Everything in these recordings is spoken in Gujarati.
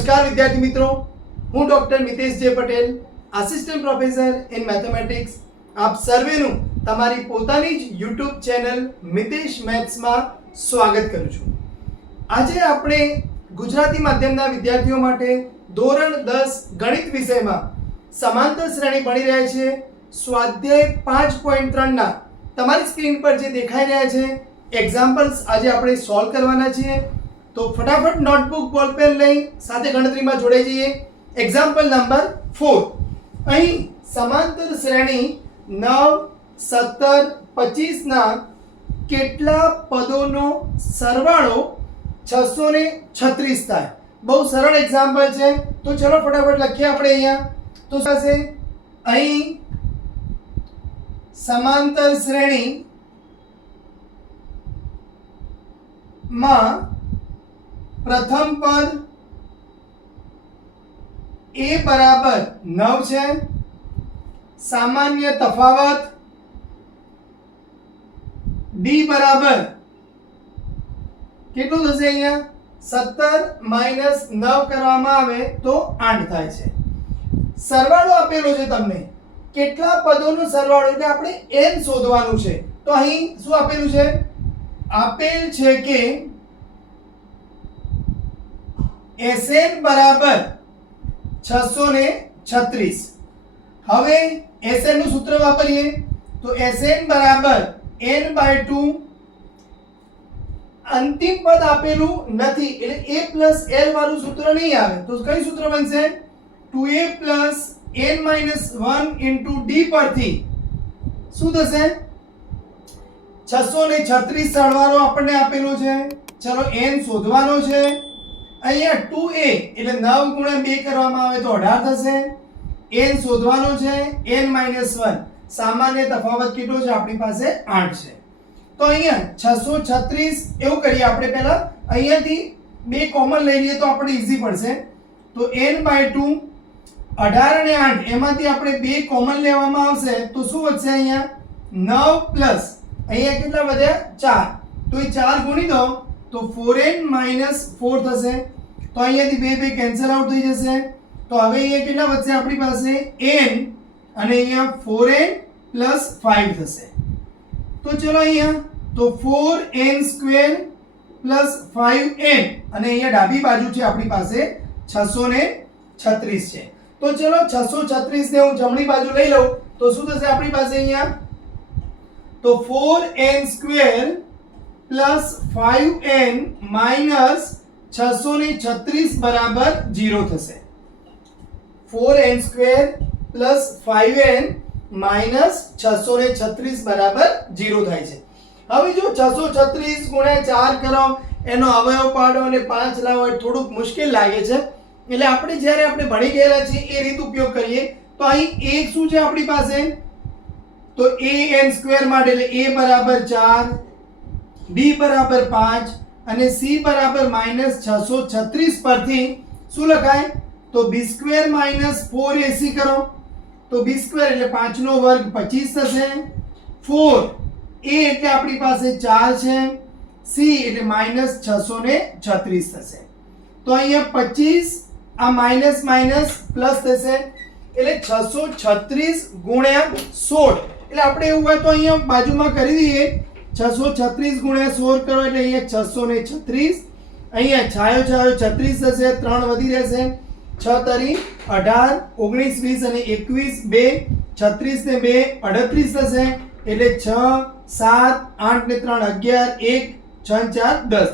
નમસ્કાર વિદ્યાર્થી મિત્રો, હું ડોક્ટર મિતેશ જે Patel, assistant professor in mathematics, આપ સર્વેનું તમારી પોતાની જ YouTube ચેનલ મિતેશ મેથ્સમાં સ્વાગત કરું છું. આજે આપણે ગુજરાતી માધ્યમના વિદ્યાર્થીઓ માટે ધોરણ 10 ગણિત વિષયમાં સમાંતર શ્રેણી ભણી રહ્યા છે. સ્વાધ્યાય 5.3 ના તમારી સ્ક્રીન પર જે દેખાઈ રહ્યા છે એક્ઝામ્પલ્સ આજે આપણે સોલ્વ કરવાના છીએ. તો ફટાફટ નોટબુક બોલપેન લઈ સાથે ગણતરીમાં જોડાઈ જઈએ. Example number 4. અહીં સમાંતર શ્રેણી 9, 17, 25 ના કેટલા પદોનો સરવાળો 636 થાય. બહુ સરળ એક્ઝામ્પલ છે. તો ચલો ફટાફટ લખીએ આપણે અહીંયા. તો થશે અહીં સમાંતર શ્રેણી માં પ્રથમ પદ a બરાબર 9 છે. સામાન્ય તફાવત d બરાબર કેટલું થશે? અહીંયા 17 માઈનસ 9 કરવામાં આવે તો 8 થાય છે. સરવાળો આપેલો છે તમને, કેટલા પદોનો સરવાળો, એટલે આપણે n શોધવાનું છે. તો અહીં શું આપેલું છે? આપેલ છે કે Sn બરાબર 636. હવે Sn નું સૂત્ર વાપરીએ તો Sn બરાબર n/2. અંતિમ પદ આપેલું નથી એટલે a + l વાળું સૂત્ર નહીં આવે. તો કઈ સૂત્ર બનશે? 2a + n - 1 * d પરથી શું થશે? 636 સરવાળો આપણને આપેલો છે. ચલો n શોધવાનો છે. અહીંયા 2a એટલે 9 × 2 કરવામાં આવે તો 18 થશે. n શોધવાનો છે, n - 1. સામાન્ય તફાવત કેટલો છે? આપણી પાસે 8 છે. તો અહીંયા 636 એવું કરીએ આપણે પહેલા અહીંયાથી 2 કોમન લઈ લઈએ તો આપણે ઈઝી પડશે. તો n/2 18 અને 8 એમાંથી આપણે 2 કોમન લેવામાં આવશે તો શું વધશે? અહીંયા 9 પ્લસ અહીંયા કેટલા વધ્યા? 4. તો એ 4 ગુણી દો તો 4n - 4 થશે. તો અહીંયાથી 2 2 કેન્સલ આઉટ થઈ જશે. તો હવે અહીંયા કેટલા વધશે આપણી પાસે? n અને અહીંયા 4n + 5 થશે. તો ચલો અહીંયા તો 4n² + 5n અને અહીંયા ડાબી બાજુ છે આપણી પાસે 636 છે. તો ચલો 636 ને હું જમણી બાજુ લઈ લઉં તો શું થશે આપણી પાસે અહીંયા? તો 4n² + 5n - 636 બરાબર 0 થશે. 4n² + 5n - 636 બરાબર 0 થાય છે. હવે જો 636 × 4 કરો, એનો અવયવ પાડો અને 5 લાવો એ થોડુંક મુશ્કેલ લાગે છે. એટલે આપણે જ્યારે આપણે ભણી ગયેલા છીએ એ રીત ઉપયોગ કરીએ. તો અહીં એક શું છે આપણી પાસે? તો an² માટે એટલે a બરાબર 4, b બરાબર 5 અને c બરાબર -636 પરથી શું લખાય? તો b² - 4ac કરો તો b² એટલે 5 નો વર્ગ 25 થશે. 4 a એટલે આપણી પાસે 4 છે, c એટલે -636 થશે. તો અહીંયા 25 આ માઈનસ માઈનસ પ્લસ થશે એટલે 636 × 16. એટલે આપણે એવું હોય તો અહીંયા બાજુમાં કરી દઈએ. 636 × 16 કરો એટલે અહીંયા 636. અહીંયા છાયો છાયો 36 થશે, 3 વધી રહેશે. 6 તરી 18, 19, 20 અને 21, 2 36 ને 2 38 થશે. એટલે 6 7 8 ને 3 11, 1 6 4 10.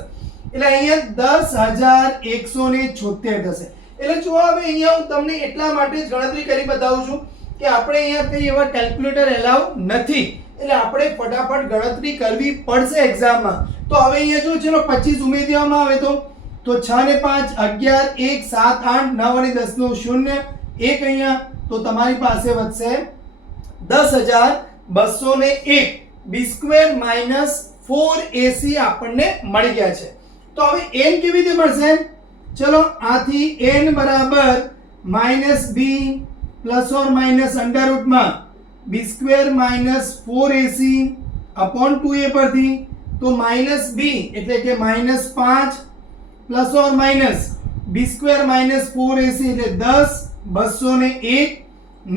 એટલે અહીંયા 10176 થશે. એટલે જો હવે અહીંયા હું તમને એટલા માટે જ ગણતરી કરી બતાવું છું કે આપણે અહીંયા કઈ એવા કેલ્ક્યુલેટર એલાઉ નથી. એટલે આપણે ફટાફટ ગણતરી કરવી પડશે એક્ઝામમાં. તો હવે અહીંયા જો ચલો 25 ઉમેરી દેવામાં આવે તો 6 ને 5 11, 1 7 8 9 અને 10 નો 0 1 અહીંયા. તો તમારી પાસે વધશે 10201. b² - 4ac આપણને મળી ગયા છે. તો હવે n કેવી રીતે મળશે? ચલો આથી n બરાબર -b ± √b² - 4ac / 2a પરથી તો -b એટલે કે -5 ± b સ્ક્વેર માઇનસ 4ac એટલે 10 201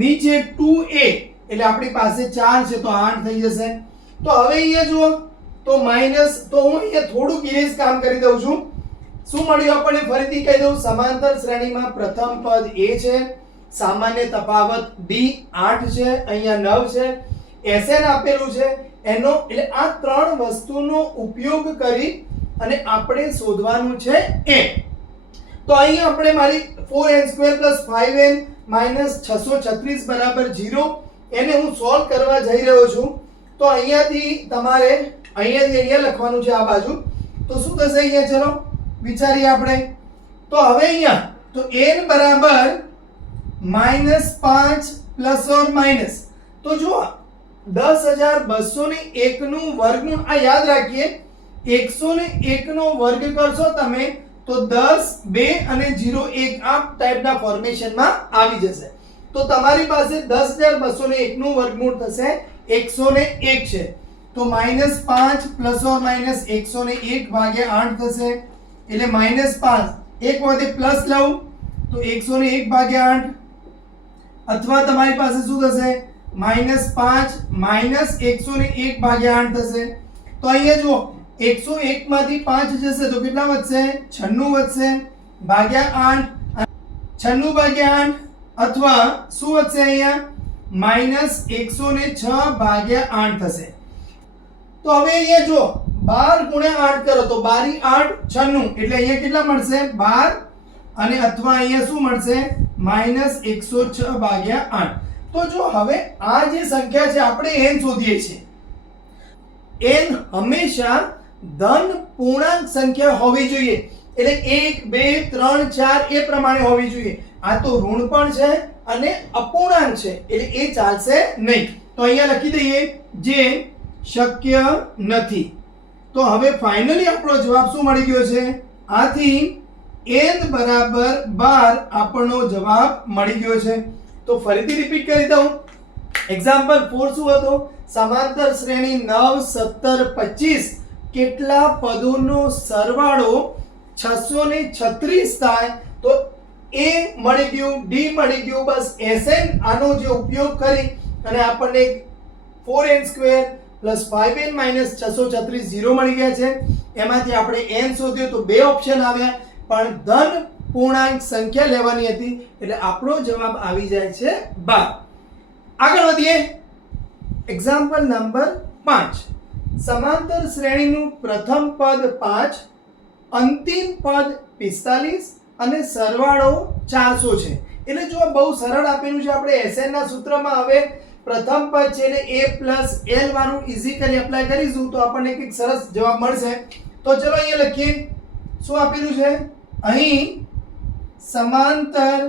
નીચે 2a એટલે આપણી પાસે 4 છે તો 8 થઈ જશે. તો હવે અહીંયા જુઓ તો માઈનસ, તો હું અહીંયા થોડુંક ઇરેઝ કામ કરી દઉં છું. શું મળ્યું આપણને ફરીથી કહી દઉં, સમાંતર શ્રેણીમાં પ્રથમ પદ a છે, સામાન્ય તફાવત d 8 છે, અહીંયા 9 છે, Sn આપેલું છે એનો, એટલે આ ત્રણ વસ્તુનો ઉપયોગ કરી અને આપણે શોધવાનું છે a. તો અહીંયા આપણે મારી 4n² + 5n - 636 બરાબર 0 એને હું સોલ્વ કરવા જઈ રહ્યો છું. તો અહીંયાથી તમારે અહીંયા લખવાનું છે આ બાજુ. તો શું થશે અહીંયા, ચલો વિચારીએ આપણે. તો હવે અહીંયા તો n બરાબર -5 ± તો જુઓ 10201 નું વર્ગમૂળ, આ યાદ રાખીએ 101 નો વર્ગ કરશો તમે તો 10 2 અને 0 1 આ ટાઈપના ફોર્મેશનમાં આવી જશે. તો તમારી પાસે 10201 નું વર્ગમૂળ થશે 101 છે. તો -5 ± 101 ભાગ્યા 8 થશે એટલે -5, એક વખતે પ્લસ લઉં તો 101 ભાગ્યા 8, અથવા તમારી પાસે શું થશે -5 -101 ભાગ્યા 8 થશે. તો અહીંયા જુઓ 101 માંથી 5 જશે તો કેટલા વધશે, 96 વધશે ભાગ્યા 8, 96 ભાગ્યા 8, અથવા શું વધશે અહીંયા -106 ભાગ્યા 8 થશે. તો હવે અહીંયા જો 12 ગુણ્યા 8 કરો તો 12 8 96 એટલે અહીંયા કેટલા મળશે 12, અને અથવા અહીંયા શું મળશે -106 ભાગ્યા 8. તો જો હવે આ જે સંખ્યા છે આપણે n શોધીએ છીએ, n હંમેશા ધન પૂર્ણાંક સંખ્યા હોવી જોઈએ, એટલે 1 2 3 4 એ પ્રમાણે હોવી જોઈએ. આ તો ઋણ પણ છે અને અપૂર્ણાંક છે એટલે એ ચાલશે નહીં. તો અહીંયા લખી દઈએ જે શક્ય નથી. તો હવે ફાઇનલી આપણો જવાબ શું મળી ગયો છે, આથી n બરાબર 12 આપણો જવાબ મળી ગયો છે. તો ફરીથી રિપીટ કરી દઉં. એક્ઝામ્પલ 4 શું હતો, સમાંતર શ્રેણી 9 17 25 કેટલા પદોનો સરવાળો 636 થાય. તો a મળી ગયું, d મળી ગયું, બસ Sn આનો જે ઉપયોગ કરી અને આપણને 4n² + 5n - 636 0 મળી ગયા છે. એમાંથી આપણે n શોધ્યો તો બે ઓપ્શન આવ્યા, પણ ધન પૂર્ણાંક સંખ્યા લેવાની હતી એટલે આપણો જવાબ આવી જાય છે 12. આગળ વધીએ. એક્ઝામ્પલ નંબર 5, સમાંતર શ્રેણીનું પ્રથમ પદ 5, અંતિમ પદ 45 અને સરવાળો 400 છે. એટલે જો બહુ સરળ આપેલું છે, આપણે Sn ના સૂત્રમાં હવે પ્રથમ પદ છે એટલે a + l વાળું ઇઝીકલી એપ્લાય કરીશું તો આપણને કંઈક સરસ જવાબ મળશે. તો ચલો અહીંયા લખીએ શું આપેલું છે. અહીં સમાંતર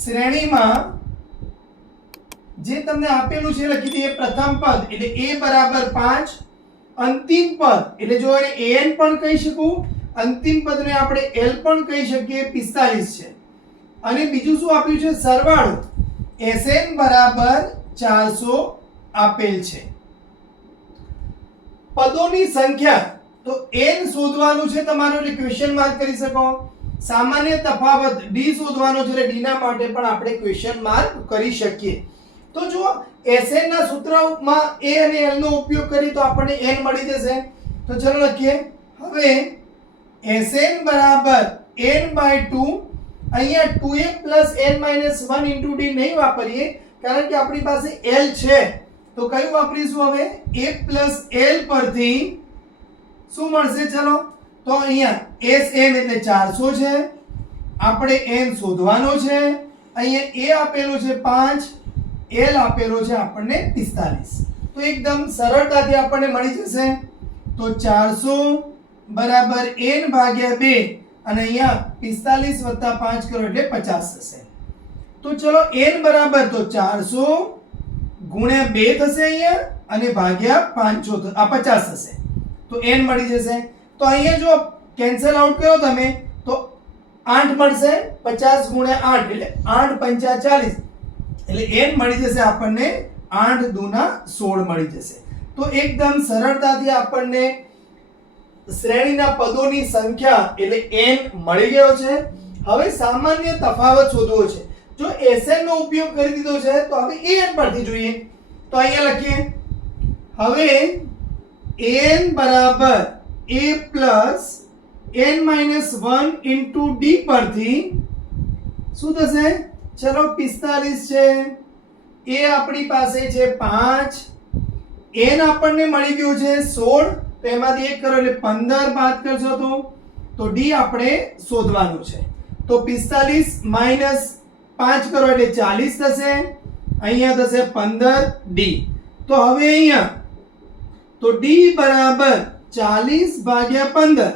શ્રેણીમાં જે તમને આપેલું છે લખી દઈએ પ્રથમ પદ એટલે a બરાબર 5, અંતિમ પદ એટલે જો એને an પણ કહી શકું, અંતિમ પદને આપણે l પણ કહી શકીએ 45 છે. અને બીજું શું આપ્યું છે, સરવાળો Sn બરાબર 400 આપેલ છે. પદોની સંખ્યા તો n શોધવાનું છે તમારું એટલે ક્વેશ્ચન માર્ક કરી શકો. સામાન્ય તફાવત d શોધવાનો છે એટલે d ના માટે પણ આપણે ક્વેશ્ચન માર્ક કરી શકીએ. તો જો Sn ના સૂત્રમાં a અને l નો ઉપયોગ કરી તો આપણને n મળી જશે. તો ચલો લખીએ. હવે Sn બરાબર n/2, અહીંયા 2a + n - 1 * d નહીં વાપરીએ કારણ કે આપણી પાસે l છે. તો કયું વાપરીશું હવે, a + l પરથી શું મળશે, ચલો તો અહીંયા Sn એટલે 400 છે, આપણે n શોધવાનો છે. અહીંયા a આપેલો છે 5, l આપેલો છે આપણને 45. તો એકદમ સરળતાથી આપણને મળી જશે. તો 400 બરાબર n/2 અને અહીંયા 45 + 5 કરો એટલે 50 થશે. તો ચલો n બરાબર તો 400 ગુણ્યા 2 થશે અહીંયા અને ભાગ્યા 50 થશે. તો n મળી જશે. તો અહીંયા જો કેન્સલ આઉટ કરો તમે તો 8 મળશે, 50 ગુણ્યા 8 એટલે 8 × 5 = 40 એટલે n મળી જશે આપણને 8 × 2 = 16 મળી જશે. તો એકદમ સરળતાથી આપણને શ્રેણીના પદોની સંખ્યા એટલે n મળી ગયો છે. હવે સામાન્ય તફાવત શોધવો છે. જો Sn નો ઉપયોગ કરી દીધો છે તો હવે an પરથી જોઈએ. તો અહીંયા લખીએ. હવે an બરાબર a plus n minus 1 into d પરથી શું થશે? ચલો 45 છે, a આપણી પાસે છે 5, n આપણને મળી ગયું છે 16, તો એમાંથી 1 કરો એટલે 15 બાદ કરશો તો d આપણે શોધવાનું છે. તો 45 માઇનસ 5 કરો એટલે 40 થશે, અહીંયા થશે 15d. તો હવે અહીંયા તો d બરાબર 40 ભાગ્યા 15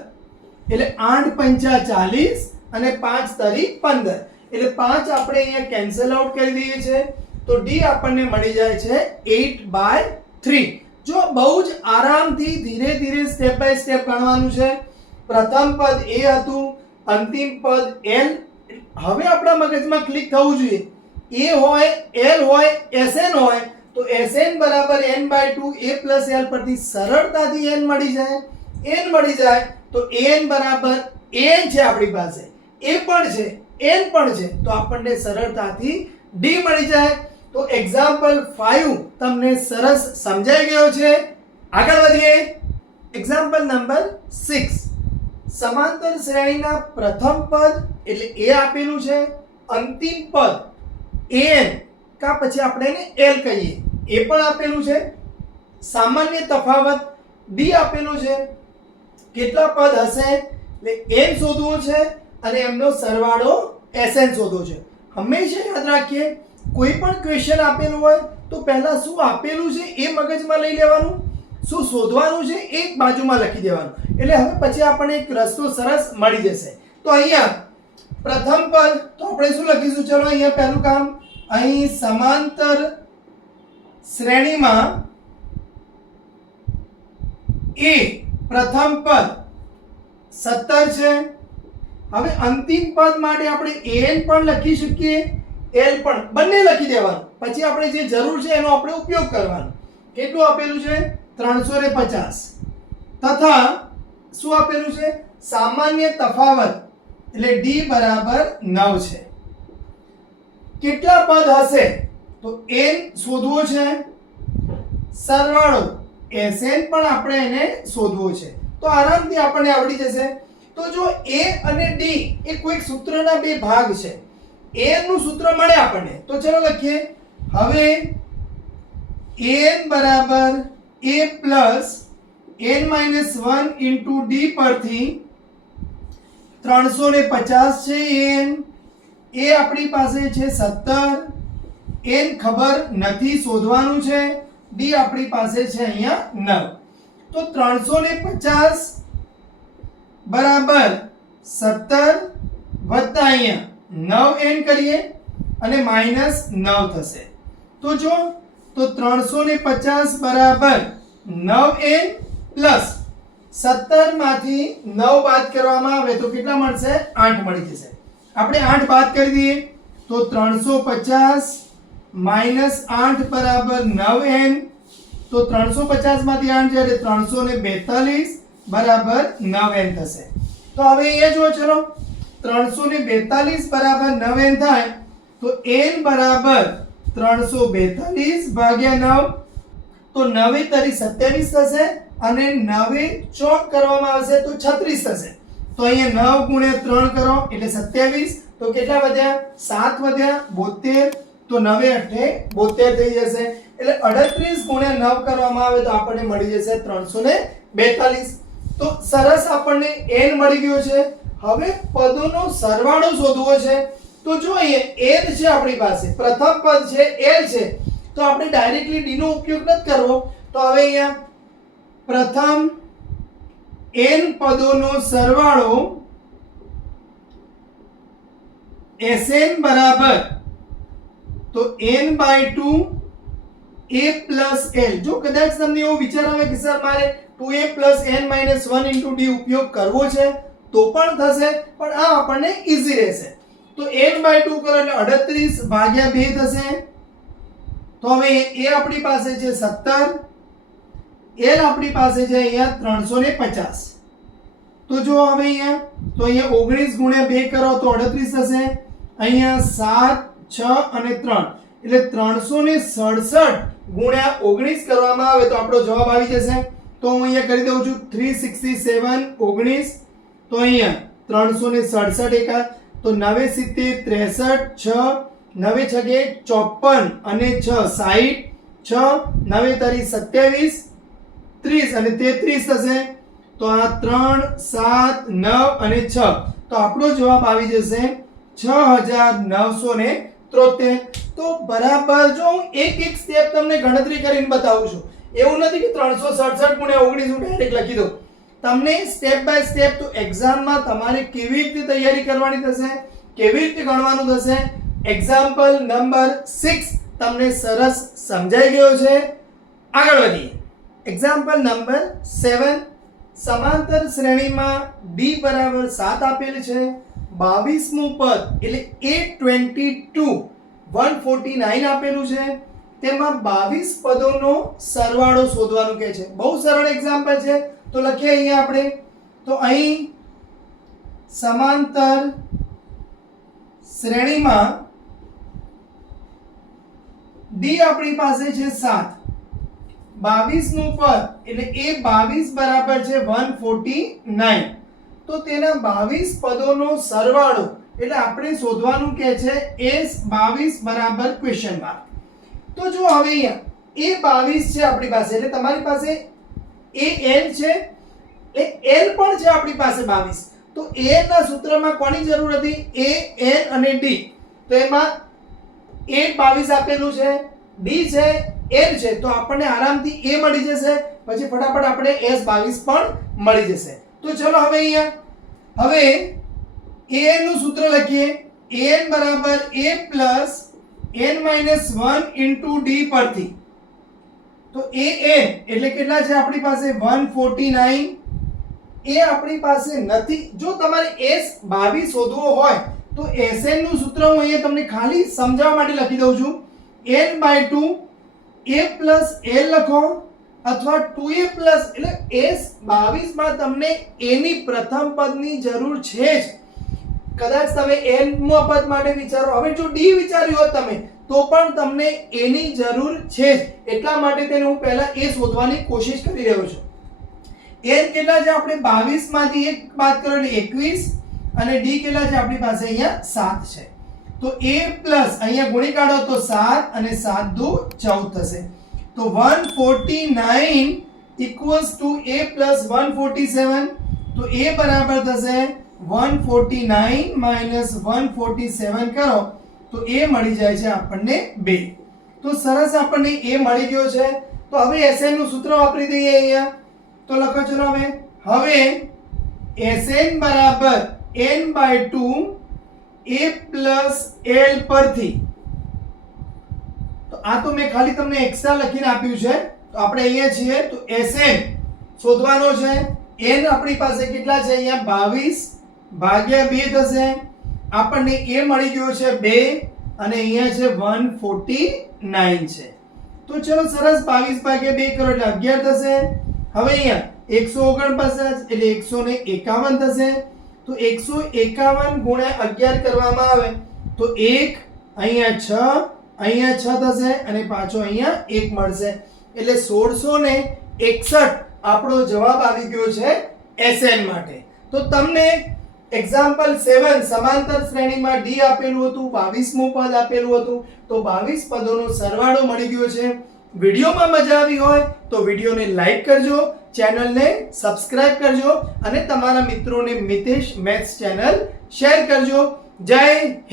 એટલે 8 પંચા 40 અને 5 તરી 15 એટલે 5 આપણે અહીંયા કેન્સલ આઉટ કરી દઈએ છીએ. તો d આપણને મળી જાય છે 8/3. જો બહુ જ આરામથી ધીરે ધીરે સ્ટેપ બાય સ્ટેપ ગણવાનું છે. પ્રથમ પદ a હતું, અંતિમ પદ l. હવે આપણા મગજમાં ક્લિક થવું જોઈએ. a હોય, l હોય, sn હોય તો sn બરાબર n/2 a plus l પરથી સરળતાથી n મળી જાય. n મળી જાય તો n બરાબર n છે આપણી પાસે, a પણ છે, n પણ છે, તો આપણને સરળતાથી d મળી જાય. તો એક્ઝામ્પલ 5 તમને સરસ સમજાઈ ગયો છે. આગળ વધીએ. Example number 6. સમાંતર શ્રેણીના પ્રથમ પદ એટલે a આપેલું છે, અંતિમ પદ an કા પછી આપણે એને l કહીએ એ પણ આપેલું છે, સામાન્ય તફાવત d આપેલું છે, કેટલા પદ હશે એટલે n શોધવું છે અને એમનો સરવાળો sn શોધવો છે. હંમેશા યાદ રાખીએ કોઈ પણ ક્વેશ્ચન આપેલું હોય તો પહેલા શું આપેલું છે એ મગજમાં લઈ લેવાનું, શું શોધવાનું છે એક બાજુમાં લખી દેવાનું, એટલે હવે પછી આપણને એક રસ્તો સરસ મળી જશે. તો અહીંયા પ્રથમ પદ તો આપણે શું લખીશું? ચલો અહીંયા પહેલું કામ, અહીં સમાંતર શ્રેણીમાં a પ્રથમ પદ 17 છે. હવે અંતિમ પદ માટે આપણે an પણ લખી શકીએ, l પણ, બંને લખી દેવાનું. પછી આપણે જે જરૂર છે એનો આપણે ઉપયોગ કરવાનો. કેટલું આપેલું છે? 350. તથા શું આપેલું છે? સામાન્ય તફાવત એટલે d બરાબર 9 છે. કેટલા પદ હશે? તો n શોધવો છે, સરવાળો sn પણ આપણે એને શોધવો છે. તો આરામથી આપણને આવડી જશે. તો જો a અને d એ કોઈક સૂત્રના બે ભાગ છે, an નું સૂત્ર મળે આપણને, તો ચલો લખીએ. હવે an બરાબર a plus n minus 1 into d પરથી 350 છે an, a આપણી પાસે છે 17, n ખબર નથી શોધવાનું છે, d આપણી પાસે છે અહીંયા 9. તો 350 બરાબર 17 વત્તા અહીંયા 9n કરીએ અને માઇનસ 9 થશે. તો જો તો 350 બરાબર 9n પ્લસ 17 માંથી 9 બાદ કરવામાં આવે તો કેટલા મળશે? 8 મળી જશે. આપણે 8 બાદ કરી દઈએ તો 350 માઇનસ 8 બરાબર 9n. તો 350 માંથી 8 જાય 342 બરાબર 9n થશે. તો હવે એ જો ચલો 342 બરાબર 9n થાય તો n બરાબર 342 ભાગ્યા 9, તો 9 તરી 27 થશે અને 9 ચોક કરવામાં આવશે તો 36 થશે. તો અહીંયા 9 ગુણ્યા 3 કરો એટલે 27, તો કેટલા વધ્યા? 7 વધ્યા 72, તો 9 8 72 થઈ જશે. એટલે 38 ગુણ્યા 9 કરવામાં આવે તો આપણને મળી જશે 342. તો સરસ આપણને n મળી ગયો છે. હવે પદોનો સરવાળો શોધવો છે. તો જો અહીંયા n છે આપણી પાસે, પ્રથમ પદ છે l છે, તો આપણે ડાયરેક્ટલી d નો ઉપયોગ નથી કરવો. તો હવે અહીંયા પ્રથમ n પદોનો સરવાળો sn બરાબર તો n/2 a plus l. જો કદાચ તમને એવો વિચાર આવે કે સર મારે 2a plus n minus 1 into d ઉપયોગ કરવો છે તો પણ થશે, પણ આ આપણને ઈઝી રહેશે. તો n/2 કરો એટલે 38 ભાગ્યા 2 થશે. તો હવે a આપણી પાસે છે 17, l આપણી પાસે છે અહીંયા 350. તો જો હવે અહીંયા તો અહીંયા 19 ગુણ્યા 2 કરો તો 38 થશે. અહીંયા 7 6 અને 3 એટલે 367 ગુણ્યા 19 કરવામાં આવે તો આપણો જવાબ આવી જશે. તો હું અહીંયા કરી દઉં છું 367 19 તો અહીંયા 367 એકા તો 9 70 63 6 9 છગે 54 અને 6 60 6 9 તારી 27 30 અને 33 થશે. તો આ 3 7 9 અને 6 તો આપણો જવાબ આવી જશે 6973. તો બરાબર જો હું એક એક સ્ટેપ તમને ગણતરી કરીને બતાવું છું. એવું નથી કે 367 ગુણ્યા 19 હું ડાયરેક્ટ લખી દઉં. તમને સ્ટેપ બાય સ્ટેપ તો એક્ઝામમાં તમારે કેવી રીતે તૈયારી કરવાની થશે, કેવી રીતે ગણવાનું થશે. એક્ઝામ્પલ નંબર 6 તમને સરસ સમજાઈ ગયો છે. આગળ વધીએ. એક્ઝામ્પલ નંબર 7 સમાંતર શ્રેણીમાં d બરાબર 7 આપેલ છે. 22મું પદ એટલે A22 149 આપેલું છે. તેમાં 22 પદોનો સરવાળો શોધવાનું કહે છે. બહુ સરળ એક્ઝામ્પલ છે તો લખીએ અહીંયા આપણે. તો અહીં સમાંતર શ્રેણીમાં d આપણી પાસે છે 7, 22નું પદ એટલે A22 બરાબર છે 149. તો તેના 22 પદોનો સરવાળો એટલે આપણે શોધવાનું કહે છે S22 બરાબર ક્વેશ્ચન માર્ક. તો જો હવે અહીંયા A22 છે આપણી પાસે એટલે તમારી પાસે AN છે એ L પણ છે આપણી પાસે 22. તો A ના સૂત્રમાં કોની જરૂર હતી? A N અને D. તો એમાં A22 આપેલું છે, D છે, N છે તો આપણને આરામથી A મળી જશે. પછી ફટાફટ આપણે S22 પણ મળી જશે. તો ચલો હવે અહીંયા હવે an નું સૂત્ર લખીએ. an બરાબર a plus n minus 1 into d પરથી. તો an એટલે કેટલા છે આપણી પાસે 149. એ આપણી પાસે નથી. જો તમારે S22 શોધવો હોય તો Sn નું સૂત્ર હું અહીંયા તમને ખાલી સમજાવવા માટે લખી દઉં છું. n/2 a પ્લસ l લખો અથવા 2a પ્લસ એટલે S22 માં તમને a ની પ્રથમ પદની જરૂર છે જ. કદાચ તમે n મો પદ માટે વિચારો, હવે જો d વિચાર્યું હોત તમે તો પણ તમને a ની જરૂર છે જ. એટલા માટે તેને હું પહેલા a શોધવાની કોશિશ કરી રહ્યો છું. n કેટલા છે આપણે 22 માંથી 1 બાદ કરો એટલે 21 અને d કેટલા છે આપણી પાસે અહીંયા 7 છે. તો a પ્લસ અહીંયા ગુણી કાઢો તો 7 અને 7 દુ 14 થશે. તો 149 equals to a plus 147. તો a બરાબર થશે 149 minus 147 કરો તો a મળી જાય છે આપણને 2. તો સરસ આપણને a મળી ગયો છે. તો હવે Sn નું સૂત્ર વાપરી દઈએ અહીંયા. તો લખો ચલો હવે Sn બરાબર n/2 a plus l પરથી. તો આ તો મેં ખાલી તમને એક્સ્ટ્રા લખીને આપ્યું છે. તો આપણે અહીંયા છીએ તો Sn શોધવાનો છે. n આપણી પાસે કેટલા છે અહીંયા 22 ભાગ્યા 2 થશે. આપણને a મળી ગયો છે 2 અને અહીંયા છે 149 છે. તો ચલો સરસ 22 ભાગ્યા 2 કરો એટલે 11 થશે. હવે અહીંયા 149 એટલે 151 થશે. તો 151 ગુણ્યા 11 કરવામાં આવે તો 1 અહીંયા 6 થશે અને પાછો અહીંયા 1 મળશે એટલે 1661 આપણો જવાબ આવી ગયો છે Sn માટે. તો તમને એક્ઝામ્પલ 7 સમાંતર શ્રેણીમાં d આપેલું હતું, 22મું પદ આપેલું હતું તો 22 પદોનો સરવાળો મળી ગયો છે. વિડીયોમાં મજા આવી હોય તો વિડીયોને લાઈક કરજો, ચેનલને સબસ્ક્રાઇબ કરજો અને તમારા મિત્રોને મિતેશ મેથ્સ ચેનલ શેર કરજો. જય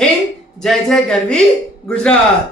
હિન્દ, જય જય ગરવી ગુજરાત.